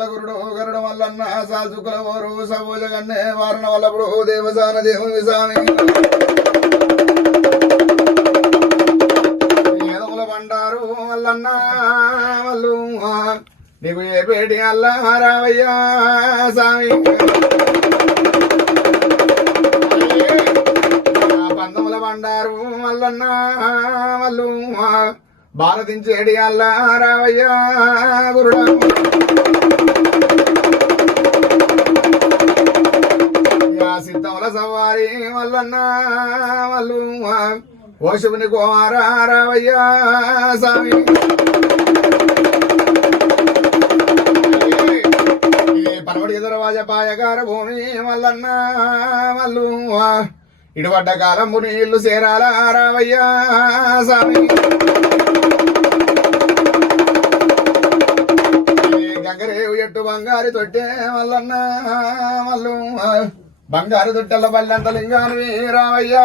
వల్ల గురుడు గరుడు వల్లన్న సాధుకుల ఓరు సభోజ కన్నే వారణ వల్లప్పుడు దేవసాన దేవుని స్వామి ఏదముల పండారు వల్లన్న వాళ్ళు నీకు ఏ పేటి అల్లా రావయ్యా స్వామి పందముల పండారు వల్లన్న వాళ్ళు భారతించేడి అల్లా రావయ్యా గురుడా సిద్ధముల సవారి వల్లన్న వాళ్ళు ఓషుని కుమారా రావయ్యా స్వామి పనవడి దర్వాజపాయగార భూమి వల్లన్న వాళ్ళు ఇటుపడ్డ కాలంపు నీళ్లు చేరాల రావయ్యా స్వామి గంగరేవు ఎట్టు బంగారు తొట్టే వల్లన్న వాళ్ళు బంగారు తొట్టెల బల్లంత లింగాని రావయ్యా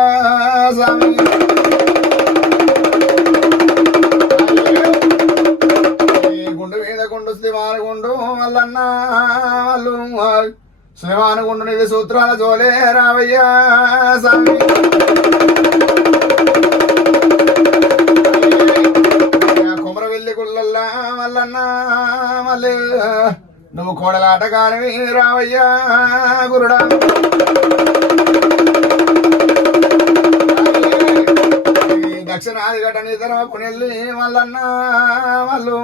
స్వామి గుండు మీద గుండు శ్రీవాన గుండు వల్లన్న వాళ్ళు శ్రీవాన గుండు నిధి సూత్రాల జోలే రావయ్యా స్వామి కుమరవెల్లి గుళ్ళల్లా వల్లన్న మళ్ళీ నువ్వు కోడలాటగాని రావయ్యా గురుడా దక్షిణాది గట నిద్ర పునెల్లి వల్లన్న వాళ్ళు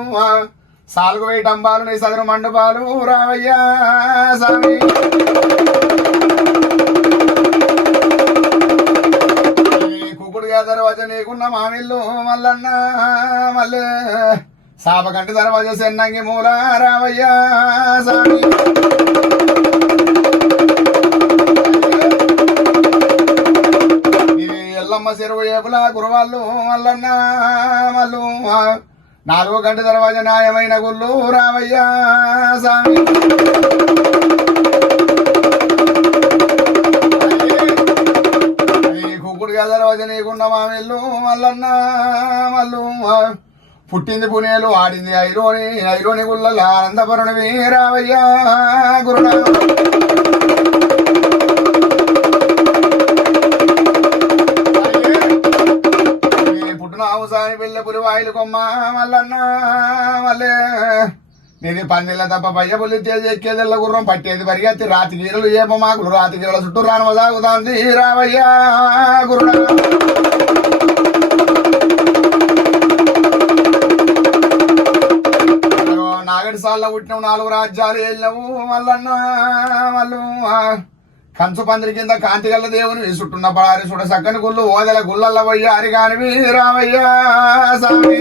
సాలుగు వేటంబాలు నీ సదరు మండపాలు రావయ్యా స్వామి కుకుడు దర్వాజ నీకున్న మామిళ్ళు వల్లన్న మళ్ళీ సాపకంటి దర్వాజ సెన్నంగి మూల రావయ్యా స్వామి ఎల్లమ్మ చెరువు ఏపుల గురువాళ్ళు వల్లన్న వాళ్ళు 4 గంట దర్వాజ న్యాయమైన గుళ్ళు రావయ్యా స్వామి కుక్కుడుగా దర్వాజ నీకున్న మామిళ్ళు వల్లన్న వాళ్ళు పుట్టింది పునేలు ఆడింది ఐరోని గుళ్ళ ఆనందపరుణవి రావయ్యా గురుడా పుట్టినావు సాని పిల్ల పులివాయిలు కొమ్మ మల్లన్న మళ్ళీ నేను పందిళ్ళ తప్ప పయ్య పుల్లి ఎక్కేదెల్ల గుర్రం పట్టేది పరిగెత్తి రాతి గీరలు ఏపమాకులు రాతి గీరల చుట్టూ రానవ సాగుతాంది రావయ్యా గురుడా నాగటి సార్లు పుట్టినవు 4 రాజ్యాలు వెళ్ళినవు మల్లన్న వాళ్ళు కంచు పందిరి కింద కాంతిగల్ల దేవుని చుట్టున్న పడారి చూడ సక్కని గుళ్ళు ఓదల గుళ్ళల్ల పోయ్యారి కానివి రావయ్యా స్వామి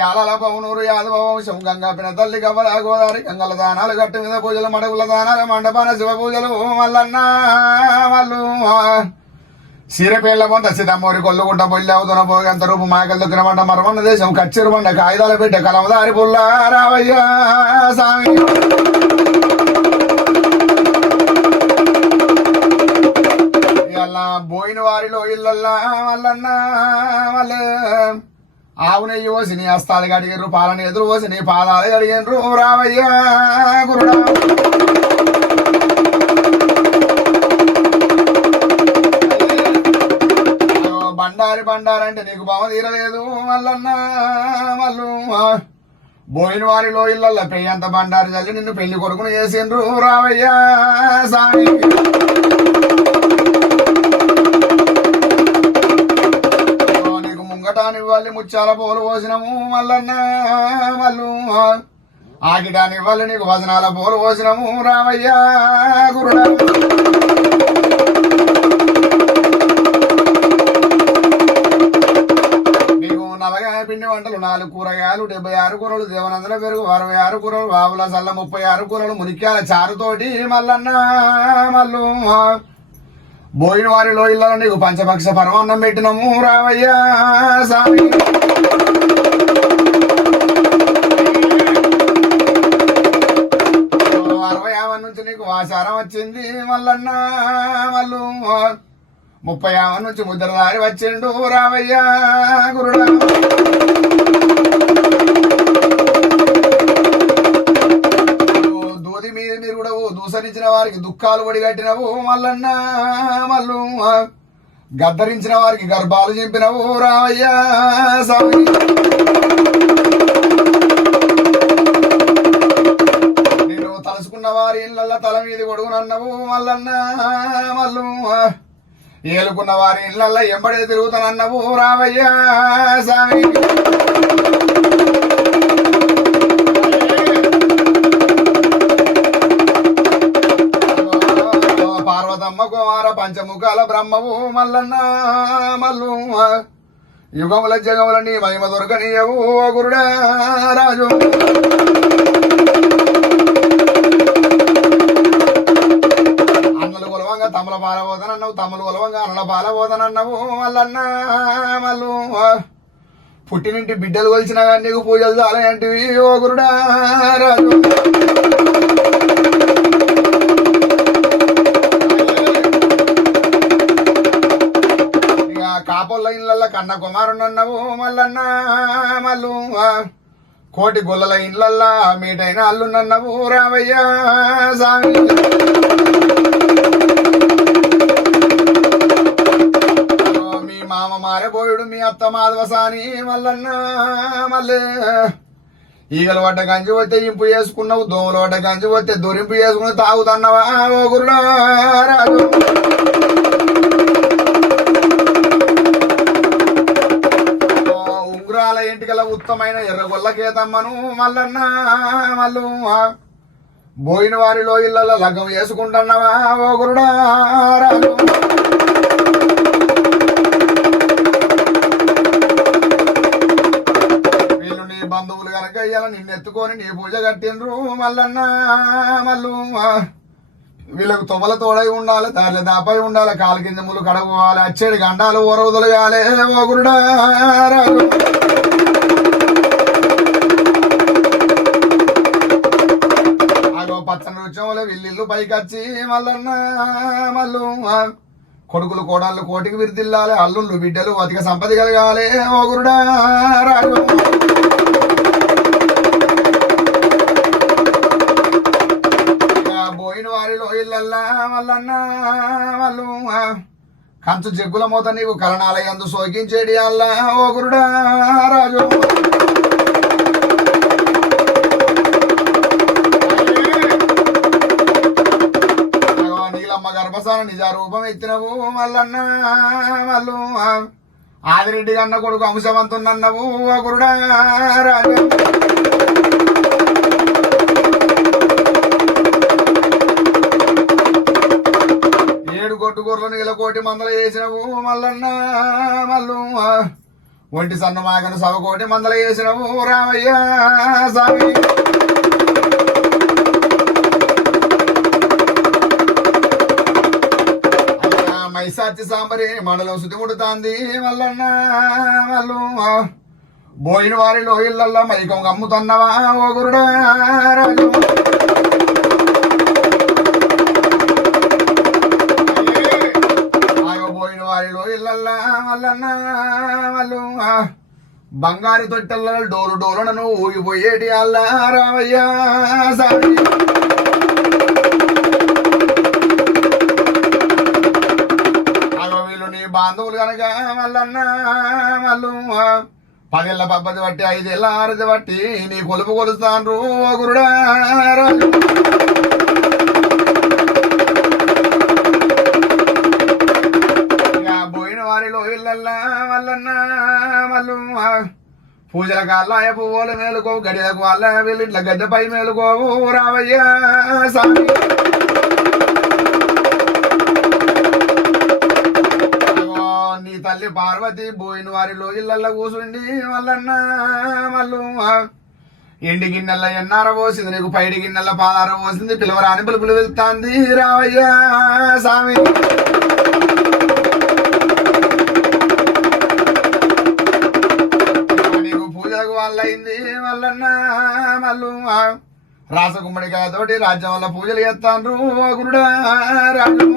యాల పౌనూరు యాదవ వంశం గంగా పిన తల్లి గవ్వల గోదావరి గంగల దానాలు గట్టు మీద పూజలు మడగుల దానాలు మండపాన శివ పూజలు మల్లన్న వాళ్ళు సీరపేళ్ల కొంత సిద్ధమ్మూరి కొల్లుగుంట పొల్లి అవుతున్న పోగంత రూపు మాయకలు దొక్కిన పంట మరమన్న దేశం కచ్చిరు పంట కాగితాల బిడ్డ కలమదారి పుల్ల రావయ్యా స్వామి ఇలా పోయిన వారిలో ఇళ్ళల్లా వల్లన్న వాళ్ళే ఆవు నెయ్యి పోసి నీ హస్తాలు కడిగిర్రు పాలని ఎదురు పోసి నీ పాదాలు కడిగిర్రు రావయ్యా గురుడా బండారంటే నీకు బావ తీరలేదు మల్లన్న వాళ్ళు పోయిన వారిలో ఇళ్ళల్లో పెయ్యంత బండారు చల్లి నిన్ను పెళ్లి కొడుకును చేసిండ్రు రావయ్యా స్వామి నీకు ముంగటానివ్వాలి ముచ్చాల పోలు పోసినము మల్లన్న వాళ్ళు ఆగిటానివ్వాలి నీకు వచనాల పోలు పోసినము రావయ్యా గురుడా పిండి వంటలు 4 కూరగాయలు 76 కూరలు దేవనందల పెరుగు 66 కూరలు బావుల సల్ల 36 కూరలు మునిక్యాల చారుతోటి మల్లన్న మల్లు పోయిన వారిలో ఇళ్ళలో నీకు పంచపక్ష పరమాన్నం పెట్టినము రావయ్యా స్వామి 60 నుంచి నీకు ఆచారం వచ్చింది మల్లన్న వాళ్ళు 30 నుంచి ముద్రదారి వచ్చిండు రావయ్య గురుడా. దూది మీద మీరు కూడా దూసరించిన వారికి దుఃఖాలు ఒడిగట్టినవు మల్లన్న మల్లు. గద్దరించిన వారికి గర్భాలు చింపినవు రావయ్య స్వామి. నేను తలుసుకున్న వారి ఇళ్ళ తల మీద కొడుకునన్నవు మల్లన్న మల్లు. ఏలుకున్న వారి ఇళ్ళ ఎంబడే తిరుగుతానన్నవు రావయ్య స్వామి. పార్వతమ్మ కుమార పంచముఖాల బ్రహ్మవు మల్లన్న మల్లు. యుగముల జగముల నీ మహిమ దొరకనీయవు గురుడా రాజు. అన్నలు కొలవంగా తమల పాలబోదనన్నావు, తమ్ములు కొలవంగా అన్నల పాలబోదనన్నావు మల్లన్న మల్లు. పుట్టినింటి బిడ్డలు కొలిచిన కానీ నీకు పూజలు చాలంటివి ఓ గురుడా రాజు. కాపొల్ల ఇళ్ళ కన్న కుమారున్నవు మల్లన్న మల్లు. కోటి గొల్లల ఇళ్ళల్లా మీటైన అల్లున్నవు రావయ్య స్వామి. మీ మామ మారబోయుడు మీ అత్త మాధవసాని మల్లన్న మల్లే. ఈగలు పడ్డ గంజి పోతే ఇంపు చేసుకున్నావు, దోమలు పడ్డ గంజి పోతే దొరింపు చేసుకుని తాగుతున్నావా ఓ గురుడా రాజు. ఉంగురాల ఇంటికల ఉత్తమైన ఎర్రగొల్లకేతమ్మను మల్లన్న మల్లు. బోయిన వారిలో ఇళ్ళ లగ్గం వేసుకుంటున్నావా ఓ గురుడా రాజు. వీళ్ళు నీ బంధువులు కనుక ఇయ్యాల నిన్నెత్తుకొని నీ పూజ కట్టిండ్రు మల్లన్న మల్లు. వీళ్ళకు తొమల తోడై ఉండాలి, దారిలో దాపై ఉండాలి, కాలు కింద ముళ్ళు కడగోవాలి, అచ్చేడి గండాలు ఓరవదలగాలి ఓ గురుడా రాజు. పచ్చని రుచంలో విల్లిళ్ళు పైకొచ్చి మల్లన్న మల్లు. కొడుకులు కోడళ్ళు కోటికి విరిదిల్లాలి, అల్లుళ్ళు బిడ్డలు అధిక సంపద కలగాలి ఓ గురుడా రాజు. పోయిన వారిలో ఇళ్ళల్లా మల్లన్న మల్లు. కంచు జగ్గుల మూత నీవు కరణాలయందు సోకించేడి అల్లా ఓ గురుడా రాజు. గర్భసాన నిజ రూపం ఎత్తినవు మల్లన్న మల్లు. ఆదిరెడ్డి కన్న కొడుకు అంశవంతున్నవు ఓ గురుడా రాజు. ఏడు కొట్టు గొర్రెలను 1 కోటి మందలు వేసినవు మల్లన్న మల్లు. ఒంటి సన్న మాగను 1 కోటి మందలు వేసినవు రామయ్య స్వామి. మైసాచి సాంబరి మండలం శుద్ధి ముడుతాంది మల్లన్న మల్లు. బోయిన వారిలో ఇళ్ళల్లా మైకం అమ్ముతున్నవా ఓ గురుడా రాజు. బోయిన వారిలో ఇళ్ళల్లా మల్లన్న మల్లు. బంగారు తొట్టెల డోలు డోలునను ఊగిపోయేటి అల్లా రామయ్య సామి. బాంధవులు కనుక మల్లన్న మల్లు. 10 ఏళ్ల పబ్బది బట్టి 5 ఏళ్ల ఆరది బట్టి నీ కొలుపు కొలుస్తాను గురుడా రాజు. పోయిన వారిలో ఇళ్ళల్లా మల్లన్న మల్లు. పూజల కాళ్ళ పువ్వుల మేలుకో, గడిలకు వాళ్ళ వెళ్ళిట్ల గద్దెపై మేలుకోవు రావయ్య స్వామి. నీ తల్లి పార్వతి బోయిన వారిలో ఇళ్ళల్లో కూసుండి మల్లన్న మల్లు. ఎండి గిన్నెల ఎన్నార పోసింది నీకు, పైడి గిన్నెల పాదార పోసింది, పిలవరాని పిలుపులు వెళ్తాంది రావయ్య స్వామి. నీకు పూజలకు వాళ్ళయింది మల్లన్న మల్లు. రాసగుమ్మడికాయతోటి రాజ్యం వల్ల పూజలు చేస్తాండ్రు గురుడా రాజు.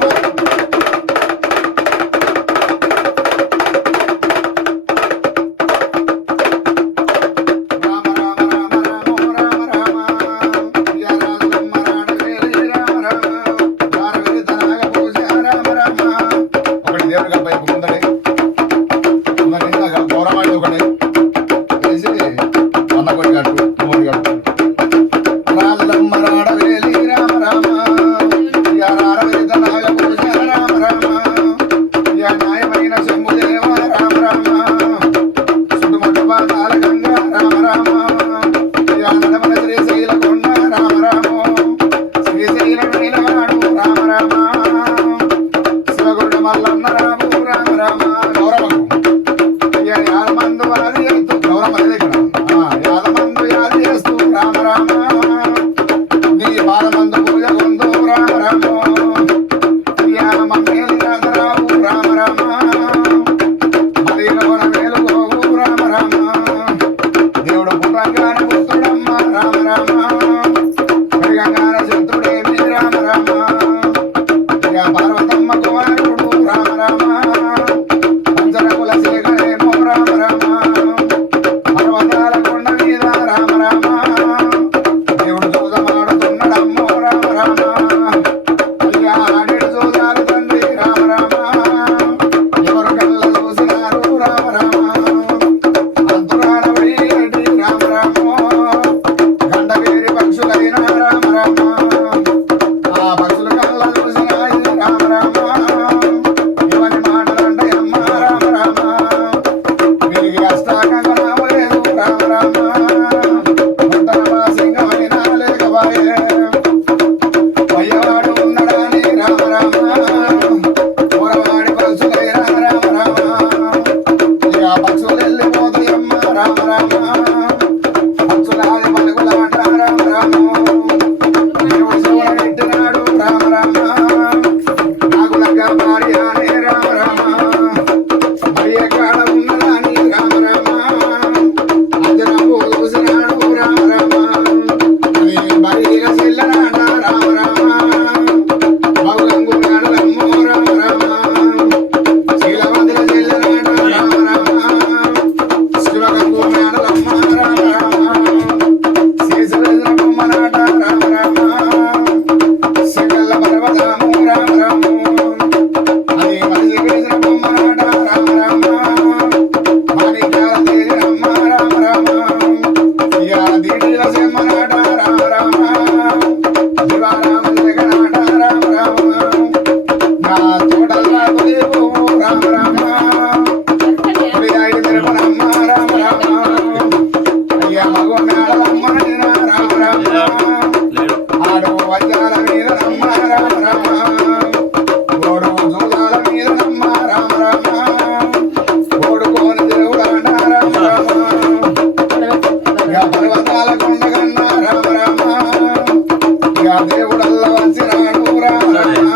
దేవుడల్ల వచ్చినాడు రామ రామ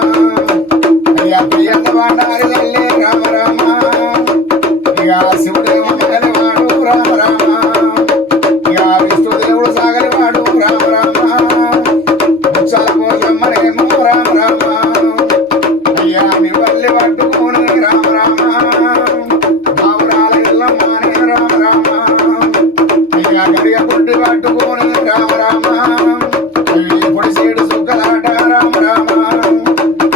అయ్యా ప్రియంత వాడారి తల్లి రామ రామ ఇక శివుడేమో కలివాడు రామ రామ ఇక విష్ణుదేవుడు సాగలివాడు రామ రామ ముచ్చాల పోషమ్మనేమో రామ రామ అయ్యా నివల్లి పట్టుకోని రామ రామ బావురాల ఇల్లమ్మనే రామ రామ అయ్యా గడియ కొట్టి పట్టుకోని రామ రామ పొడి సీడు సుక్కలాట రామ రామ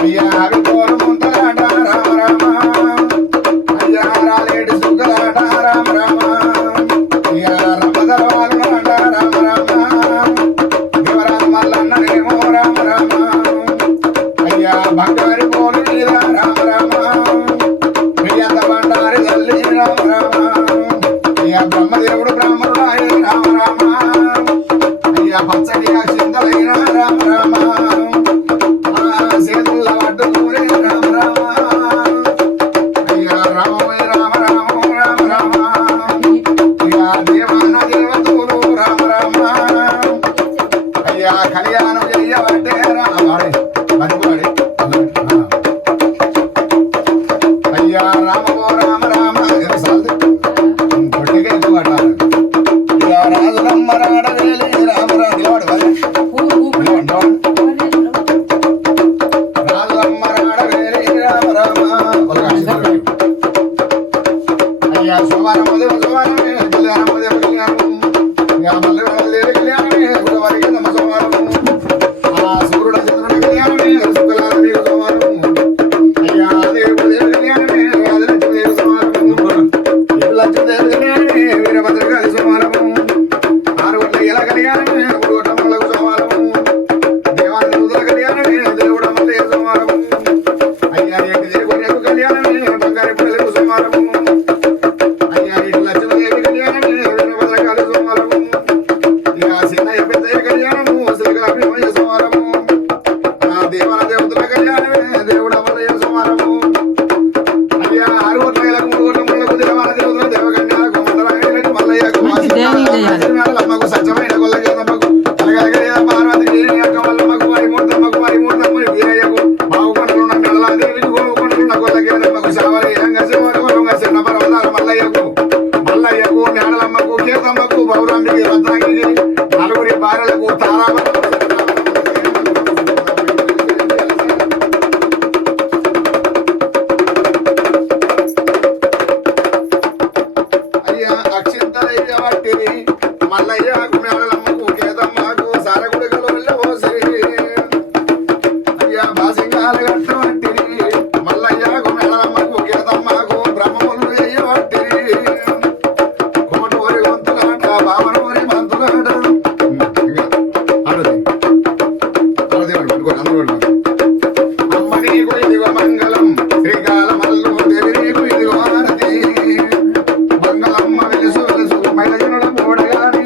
అయ్యా అవి కోరు ముంతలాట రామ రామ అయ్యా రాలేటి సుక్కలాట రామ రామ అయ్యా రమదరవాలు నాట రామ రామ దేవరా మల్లన్ననేమో రామ రామ అయ్యా బంగారి పోలు మీద రామ రామ ప్రియంత బండారి తల్లి రామ రామ అయ్యా బ్రహ్మదేవుడు బ్రాహ్మణుడాయ రామ రామ అయ్యా పచ్చడి చింతలైన రామ రామ సేతుల పట్టుకునే రామ రామ అయ్యా రామోయ రామ రామ రామ రామ అయ్యా దేవాన దేవతలు రామ రామ అయ్యా కళ్యాణం చెయ్యబట్టే రామ బతుకువాడి అయ్యా రామో రామ రామ కొట్టిగా ఎక్కువ ఇలా రాజులమ్మ రాడవేలి రామ రాజువాడు రాజులమ్మ రాడవేలి రామ రామ అయ్యా సోమవారం ఉదయం సోమవారమే కళ్యాణం ఉదయం కళ్యాణం మళ్ళీ కళ్యాణమే గురువారికి నమ్మ సోమవారం సూర్యుడు చంద్రుడి కళ్యాణమే శుక్లాదేవి సోమవారం అయ్యా దేవుడి కళ్యాణమే రాజలక్ష్మీదేవి సోమవారం లక్ష్మీదేవి కళ్యాణమే వీరభద్రకాళి సోమవారం ఎలా కళ్యాణమే మూడు సోమవారం దేవాన్ని ఉదల కళ్యాణమే దేవుడ మల్లయ్య సోమవారం అయ్యా రేపు కళ్యాణమే బంగారి పిల్లలకు సోమవారం అయ్యా ఇటు లక్ష్మీదేవి కళ్యాణమే వీరభద్రకాళి సోమవారం ఇక చిన్నయ్య పెద్దయ్య కళ్యాణము శ్రీకాభిమయ్య సోమవారం దేవాల దేవతల కళ్యాణమే దేవుడ మల్లయ్య సోమవారం అయ్యా 6 కోట్లకు 3 కోట్ల ముళ్ళకు దేవాల దేవతల దేవకన్యాలకు మండలానికి మల్లయ్యకు అమ్మకు సత్యమైన కొల్లగేదమ్మకు అలగలగ పార్వతికి అక్కవల్లమ్మకు మరిమూర్తమ్మకు మరిమూర్తమ్మని వీరయ్యకు బావుకొండలున్న మెడలాదేవికి గోవుకొండలున్న కొల్లగేదమ్మకు శావలి రంగశివరుంగ చిన్న పర్వతాల మల్లయ్యకు మేడలమ్మకు కేతమ్మకు పౌరాంబికి రత్నాగిరికి నలుగురి భార్యలకు తారామకు అయ్యా అక్షింతలయ్య వట్టిని మల్లయ్యకు మేడలమ్మకు కేతమ్మకు సారగుడిగలు వెళ్ళబోసి అయ్యా బాసింగాలు కట్టవట్టిని మల్లయ్యకు మేడలమ్మకు కేతమ్మకు బ్రహ్మములు వేయవట్టిని కోటూరి గొంతులాట బావనూరి మంతులాట అమ్మ నీకు ఇదిగో మంగళం శ్రీకాల మల్లు దేవి నీకు ఇదిగో హారతి మంగళమ్మ వెలుసు వెలుసు మైలజనుల మూడగాని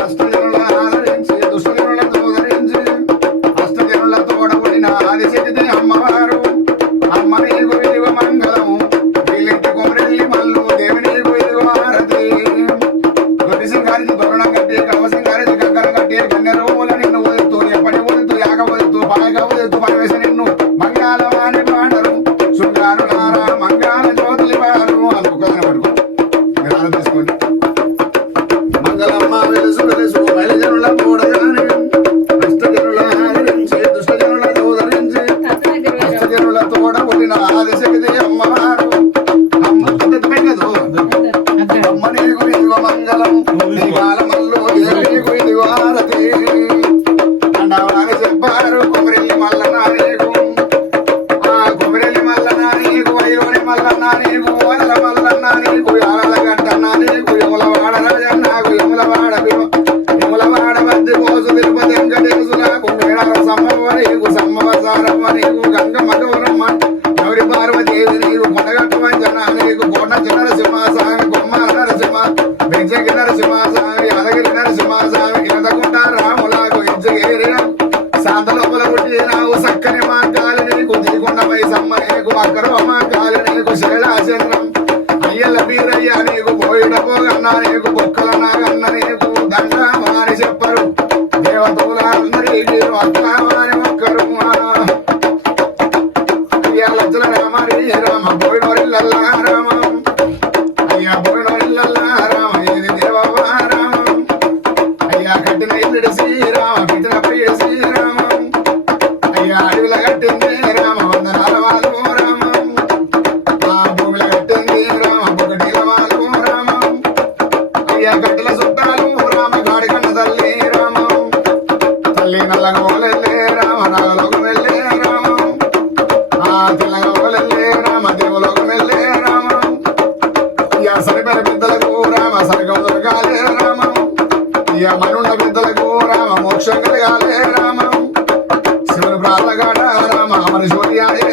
అష్టజనుల ఆదరించి దుష్టజనుల తోదరించి అష్టజనుల తోడబడిన ఆదిశక్తి అమ్మవారు అమ్మ నీకు ఇదిగో మంగళం వీళ్ళింటి కొమరెల్లి మల్లు దేవి నీకు ఇదిగో హారతి గొడ్డి సింగారికి తోరణం కట్టి కవ సింగారికి కంకరం కట్టి కన్యరోముల నిన్ను వదులుతూ ఎప్పటి వదులుతూ యాగ వదులుతూ పాయగా వదులుతూ పరవేశ నిన్ను మంగళవాణి పాడరు శృంగారు నారా మంగళ జ్యోతులు వారు అందుకని పడుకో మీరు ఆనందించుకోండి మంగళమ్మ వెలుసు వెలుసు మైలజనుల మూడగాని అష్టజనుల ఆదరించి దుష్టజనుల దోదరించి అష్టజనుల తోడ పుట్టిన ఆదిశక్తి అమ్మవారు అమ్మ కదూ అమ్మ నీకు ఇదిగో మంగళం శ్రీకాల మల్లు దేవి నీకు ఇదిగో హారతి అండవాని చెప్పారు కొమరెల్లి మల్లన్న నీకు కొమరెల్లి మల్లన్న నీకు అయ్యోని మల్లన్న నీకు వరల మల్లన్న నీకు యాల గంటన్న నీకు యములవాడ రాజన్నకు యములవాడ మధ్య కోసు తిరుపతి వెంకటేశ్వరకు మేడాల సమ్మవ్వ నీకు సమ్మవ సారమ్మ నీకు గంగమ్మ గౌరమ్మ గౌరి పార్వదేవి నీకు కొండగట్ట వంజన నీకు కొండ నరసింహస్వామి కొమ్మాల నరసింహ బెంచకి నరసింహస్వామి యాదగిరి నరసింహస్వామి కిందకుంట రాములకు ఇచ్చగిరి శాంతలోపల పుట్టినావు సక్కని మా కాలి నీకు దిగుండపై సమ్మ నీకు అక్కర మా కాలి నీకు శైలాచంద్రం అయ్యల బీరయ్య నీకు పోయిన పోగన్న నీకు బొక్కల నాగన్న నీకు దండ మాని చెప్పరు దేవతలందరికీ తల్లి నల్లగా ఓలెల్లే రామ నాగలోకం వెళ్ళే రామ ఆ తెల్లగా ఓలెల్లే రామ దేవలోకం వెళ్ళే రామ ఇక సరిపేర పెద్దలకు రామ సరిగం దొరకాలే రామ ఇక మనున్న పెద్దలకు రామ మోక్షం కలగాలే రామ శివుని ప్రార్థగాడ రామ అమర శివయ్యాయే